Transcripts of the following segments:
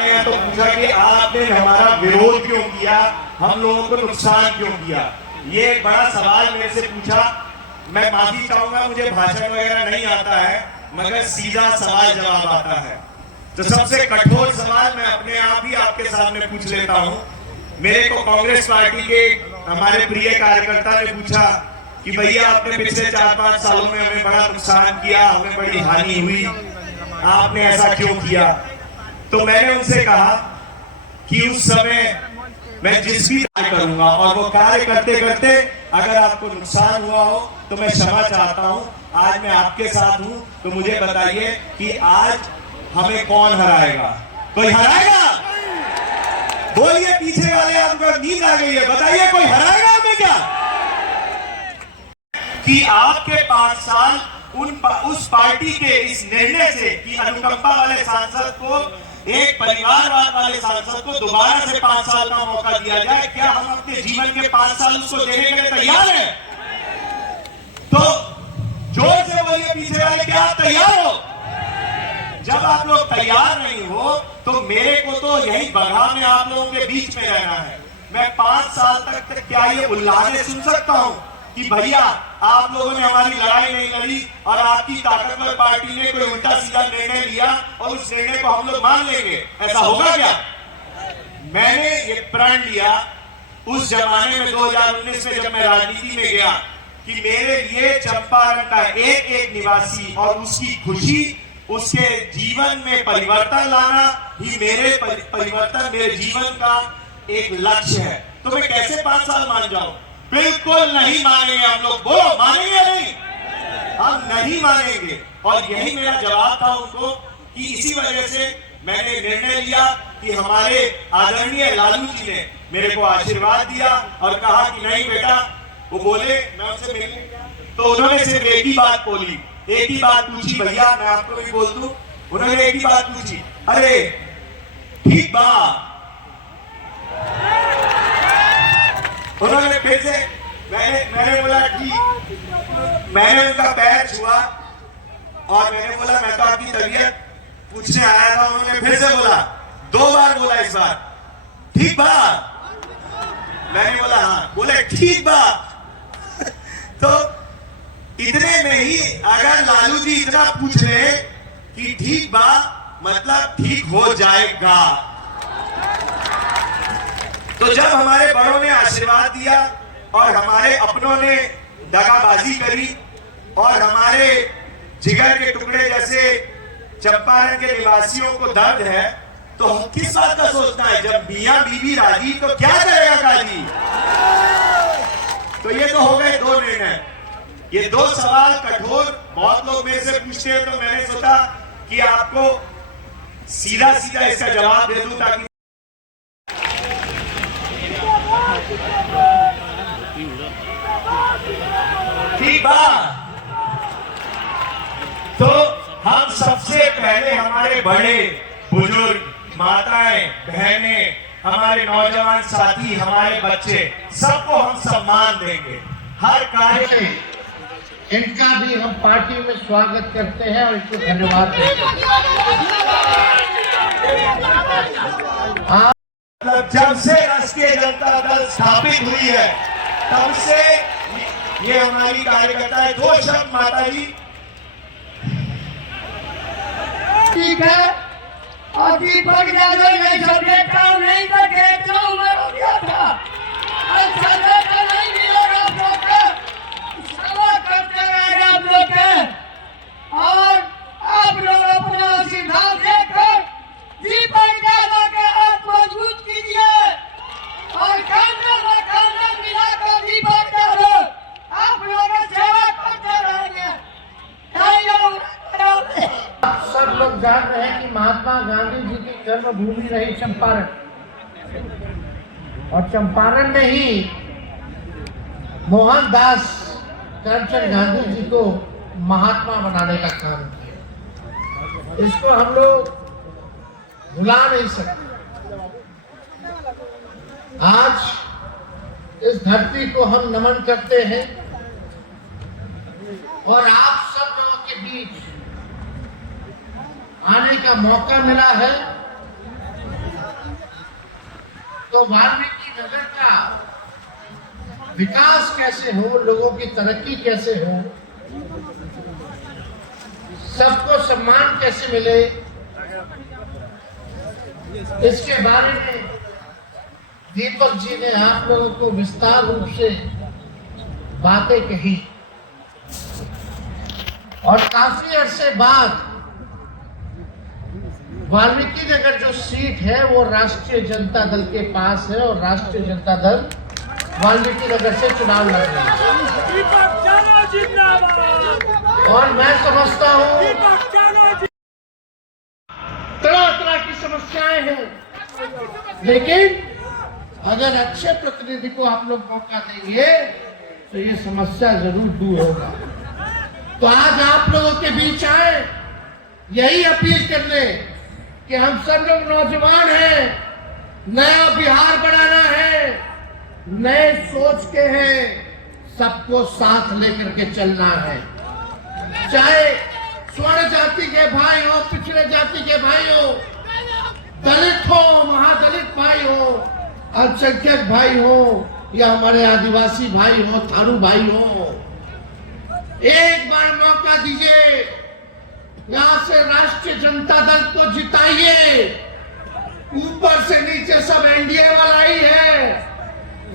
तो पूछा कि आपने हमारा विरोध क्यों किया, हम लोगों को नुकसान क्यों किया। ये एक बड़ा सवाल मेरे से पूछा। मैं माफी चाहूंगा, मुझे भाषण वगैरह नहीं आता है, मगर सीधा सवाल जवाब आता है। तो सबसे कठोर सवाल मैं अपने आप ही आपके सामने पूछ लेता हूं। मेरे को कांग्रेस पार्टी के हमारे प्रिय कार्यकर्ता ने पूछा कि भैया आपने पिछले 4-5 सालों में हमें बड़ा नुकसान किया, हमें बड़ी हानि हुई, आपने ऐसा क्यों किया। तो मैंने उनसे कहा कि उस समय मैं जिस भी कार्य करूंगा और वो कार्य करते करते अगर आपको नुकसान हुआ हो तो मैं क्षमा चाहता हूं। आज मैं आपके साथ हूं, तो मुझे बताइए कि आज हमें कौन हराएगा। कोई हराएगा? बोलिए पीछे वाले, आपको नींद आ गई है, बताइए कोई हराएगा हमें क्या? कि आपके 5 साल उस पार्टी के इस निर्णय से कि अनुकंपा वाले सांसद को, एक परिवारवाद वाले सांसद को दोबारा से 5 साल का मौका दिया जाए, क्या हम अपने जीवन के 5 साल उसको देने के लिए तैयार हैं? तो जोर से बोलिए पीछे वाले, क्या आप तैयार हो? जब आप लोग तैयार नहीं हो तो मेरे को तो यही बगहा में आप लोगों के बीच में रहना है। मैं 5 साल तक क्या ये उल्लाने सुन सकता हूं कि भैया आप लोगों ने हमारी लड़ाई नहीं लड़ी और आपकी ताकतवर पार्टी ने कोई उल्टा सीधा निर्णय लिया और उस निर्णय को हम लोग मान लेंगे? ऐसा होगा क्या? मैंने ये प्रण लिया उस जमाने में 2019 में जब मैं राजनीति में गया कि मेरे लिए चंपारण का एक एक निवासी और उसकी खुशी, उसके जीवन में परिवर्तन लाना ही मेरे जीवन का एक लक्ष्य है। तो मैं कैसे 5 साल मान जाऊं? बिल्कुल नहीं मानेंगे हम लोग। बोलो मानेंगे या नहीं? हम नहीं मानेंगे। और यही मेरा जवाब था उनको कि इसी वजह से मैंने निर्णय लिया कि हमारे आदरणीय लालू जी ने मेरे को आशीर्वाद दिया और कहा कि नहीं बेटा, वो बोले, मैं उनसे मिलने गया तो उन्होंने सिर्फ एक ही बात बोली, एक ही बात पूछी। भैया मैं आपको भी बोल दूं, उन्होंने एक ही बात पूछी, अरे ठीक बा। उन्होंने फिर से मैंने बोला ठीक। मैंने उनका पैर छुआ और मैंने बोला मैं तो आपकी तबीयत पूछने आया था। उन्होंने फिर से बोला, 2 बार बोला इस बार, ठीक बा। मैंने बोला हाँ। बोले ठीक बा। तो इतने में ही अगर लालू जी इतना पूछ ले कि ठीक बा मतलब ठीक हो जाएगा, तो जब हमारे बड़ों ने आशीर्वाद दिया और हमारे अपनों ने दगाबाजी करी और हमारे जिगर के टुकड़े जैसे चंपारण के निवासियों को दर्द है, तो हम किस बात का सोचना है? जब मियां बीबी राजी तो क्या करेगा काजी। तो ये तो हो गए 2 निर्णय। ये 2 सवाल कठोर बहुत लोग मेरे से पूछते हैं, तो मैंने सोचा कि आपको सीधा सीधा इसका जवाब दे दूं ताकि ठीक बात। तो हम सबसे पहले हमारे बड़े बुजुर्ग, माताएं, बहनें, हमारे नौजवान साथी, हमारे बच्चे, सबको हम सम्मान देंगे हर कार्य में। इनका भी हम पार्टी में स्वागत करते हैं और इनको धन्यवाद देते हैं। जब से राष्ट्रीय जनता दल स्थापित हुई है तब से ये हमारी कार्यकर्ताएं, 2 शब्द माता जी। ठीक है, और दीपक यादव ये सब काम नहीं करके इतना उम्र हो गया था, अच्छा नेता नहीं मिलेगा आप लोग के, सेवा करते रहेगा आप लोग के, और आप लोग अपना आशीर्वाद देकर दीपक यादव के हाथ मजबूत कीजिए और कांधे मिलाकर दीपक यादव आप लोग सेवा करते रहेंगे। आप सब लोग जान रहे हैं कि महात्मा गांधी जी की जन्मभूमि रही चंपारण, और चंपारण ने ही मोहनदास करमचंद गांधी जी को महात्मा बनाने का काम किया। इसको हम लोग भुला नहीं सकते। आज इस धरती को हम नमन करते हैं और आप सब लोगों के बीच आने का मौका मिला है। तो वाल्मीकि नगर का विकास कैसे हो, लोगों की तरक्की कैसे हो, सबको सम्मान कैसे मिले, इसके बारे में दीपक जी ने आप लोगों को विस्तार रूप से बातें कही। और काफी अरसे बाद वाल्मीकि नगर जो सीट है वो राष्ट्रीय जनता दल के पास है और राष्ट्रीय जनता दल वाल्मीकि नगर से चुनाव लड़ रही है। और मैं समझता हूँ तरह तरह की समस्याएं हैं, लेकिन अगर अच्छे प्रतिनिधि को आप लोग मौका देंगे तो ये समस्या जरूर दूर होगा। तो आज आप लोगों के बीच आए यही अपील करने कि हम सब लोग नौजवान हैं, नया बिहार बनाना है, नए सोच के हैं, सबको साथ लेकर के चलना है। चाहे स्वर्ण जाति के भाई हो, पिछड़े जाति के भाई हो, दलित हो, महादलित भाई हो, अल्पसंख्यक भाई हो या हमारे आदिवासी भाई हो, थारू भाई हो, एक बार मौका दीजिए, यहां से राष्ट्रीय जनता दल को जिताइए। ऊपर से नीचे सब एनडीए वाला ही है,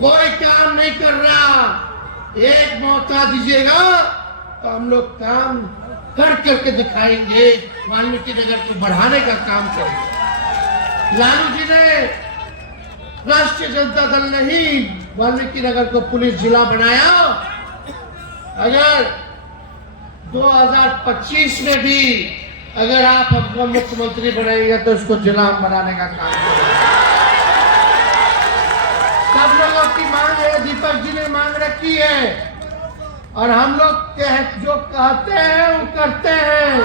कोई काम नहीं कर रहा। एक मौका दीजिएगा तो हम लोग काम कर करके दिखाएंगे, वाल्मीकि नगर को बढ़ाने का काम करेंगे। लालू जी ने, राष्ट्रीय जनता दल ने ही वाल्मीकि नगर को पुलिस जिला बनाया। अगर 2025 में भी अगर आप हमको मुख्यमंत्री बनाएंगे तो इसको जिला बनाने का काम करेंगे। सब लोगों की मांग है, दीपक जी ने मांग रखी है और हम लोग जो कहते हैं वो करते हैं।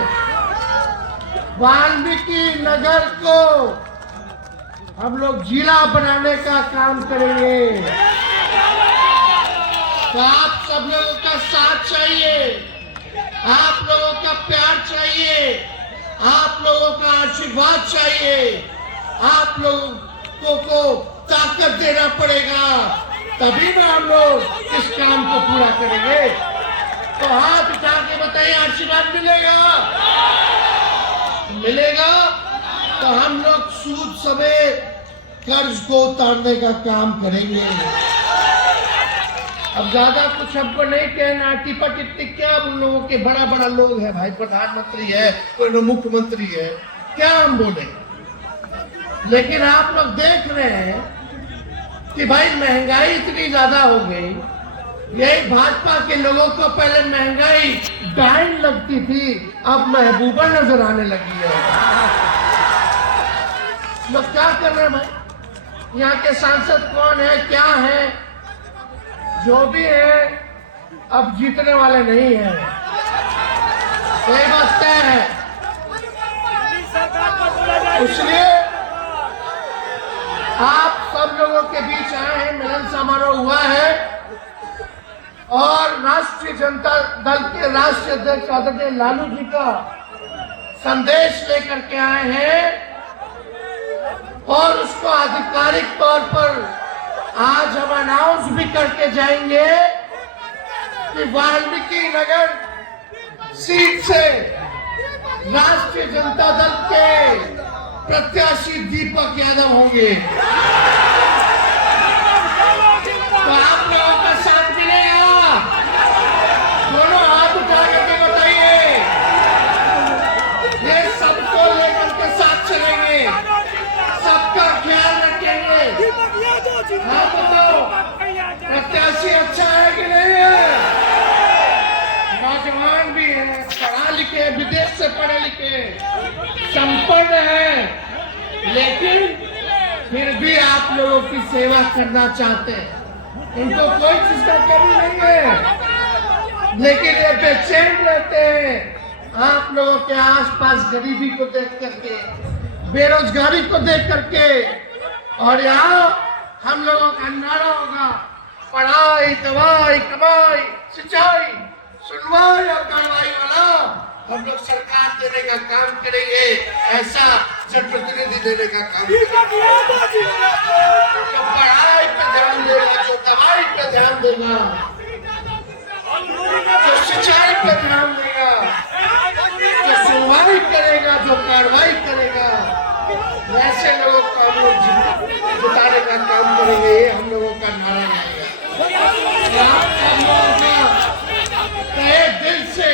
वाल्मीकि नगर को हम लोग जिला बनाने का काम करेंगे। तो आप सब लोगों का साथ चाहिए, आप लोगों का प्यार चाहिए, आप लोगों का आशीर्वाद चाहिए, आप लोगों को ताकत देना पड़ेगा, तभी ना हम लोग इस काम को पूरा करेंगे। तो हाथ उठा के बताइए, आशीर्वाद मिलेगा? मिलेगा तो हम लोग सूद समेत कर्ज को उतारने का काम करेंगे। अब ज्यादा कुछ हमको नहीं कहना, टिपा टिप्पी क्या, उन लोगों के बड़ा बड़ा लोग है भाई, प्रधानमंत्री है, कोई मुख्यमंत्री है, क्या हम बोले। लेकिन आप लोग देख रहे हैं कि भाई महंगाई इतनी ज्यादा हो गई। यही भाजपा के लोगों को पहले महंगाई डाइन लगती थी, अब महबूबा नजर आने लगी है। लोग क्या कर रहे हैं भाई? यहाँ के सांसद कौन है, क्या है, जो भी है अब जीतने वाले नहीं है, ये बात तय है। इसलिए आप सब लोगों के बीच आए हैं, मिलन समारोह हुआ है और राष्ट्रीय जनता दल के राष्ट्रीय अध्यक्ष आदरणीय लालू जी का संदेश लेकर के आए हैं और उसको आधिकारिक तौर पर आज हम अनाउंस भी करके जाएंगे कि वाल्मीकि नगर सीट से राष्ट्रीय जनता दल के प्रत्याशी दीपक यादव होंगे। तो आप लोगों का साथ मिलेगा? दोनों हाथ उठा करके बताइए, ये सबको लेकर के साथ चलेंगे, सबका ख्याल रखेंगे। हाँ बताओ, प्रत्याशी अच्छा है कि नहीं है? नौजवान भी है, पढ़ा लिखे, विदेश से पढ़े लिखे, संपन्न है, लेकिन फिर भी आप लोगों की सेवा करना चाहते हैं। इनको कोई चीज का कमी नहीं है, लेकिन ये बेचैन रहते हैं आप लोगों के आसपास गरीबी को देख करके, बेरोजगारी को देख करके। और यहाँ हम लोगों का नारा होगा, पढ़ाई, दवाई, कमाई, सिंचाई, सुनवाई और कार्रवाई वाला हम लोग सरकार देने का काम करेंगे, ऐसा जनप्रतिनिधि देने का काम करेंगे। जो पढ़ाई पे ध्यान देगा, जो दवाई पे ध्यान देगा, जो सिंचाई पे ध्यान देगा, जो सुनवाई करेगा, जो कार्रवाई करेगा, वैसे लोगों को हम लोग जिताने का काम करेंगे। ये हम लोगों का नारा रहेगा। आप लोगों का तहे दिल से,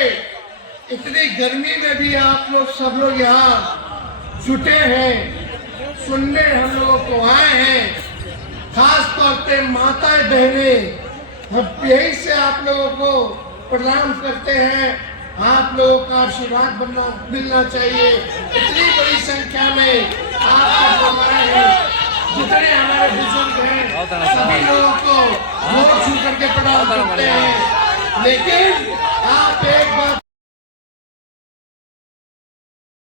इतनी गर्मी में भी आप लोग सब लोग यहाँ जुटे हैं, सुनने हम लोगों को आए हैं। खास तौर पे माताएं बहने, हम यही से आप लोगों को प्रणाम करते हैं। आप लोगों का आशीर्वाद मिलना चाहिए। इतनी बड़ी संख्या में आप सब लोग आए हैं, जितने हमारे बुजुर्ग हैं, सभी लोगों को वोट छू करके प्रणाम करते हैं। लेकिन आप एक बात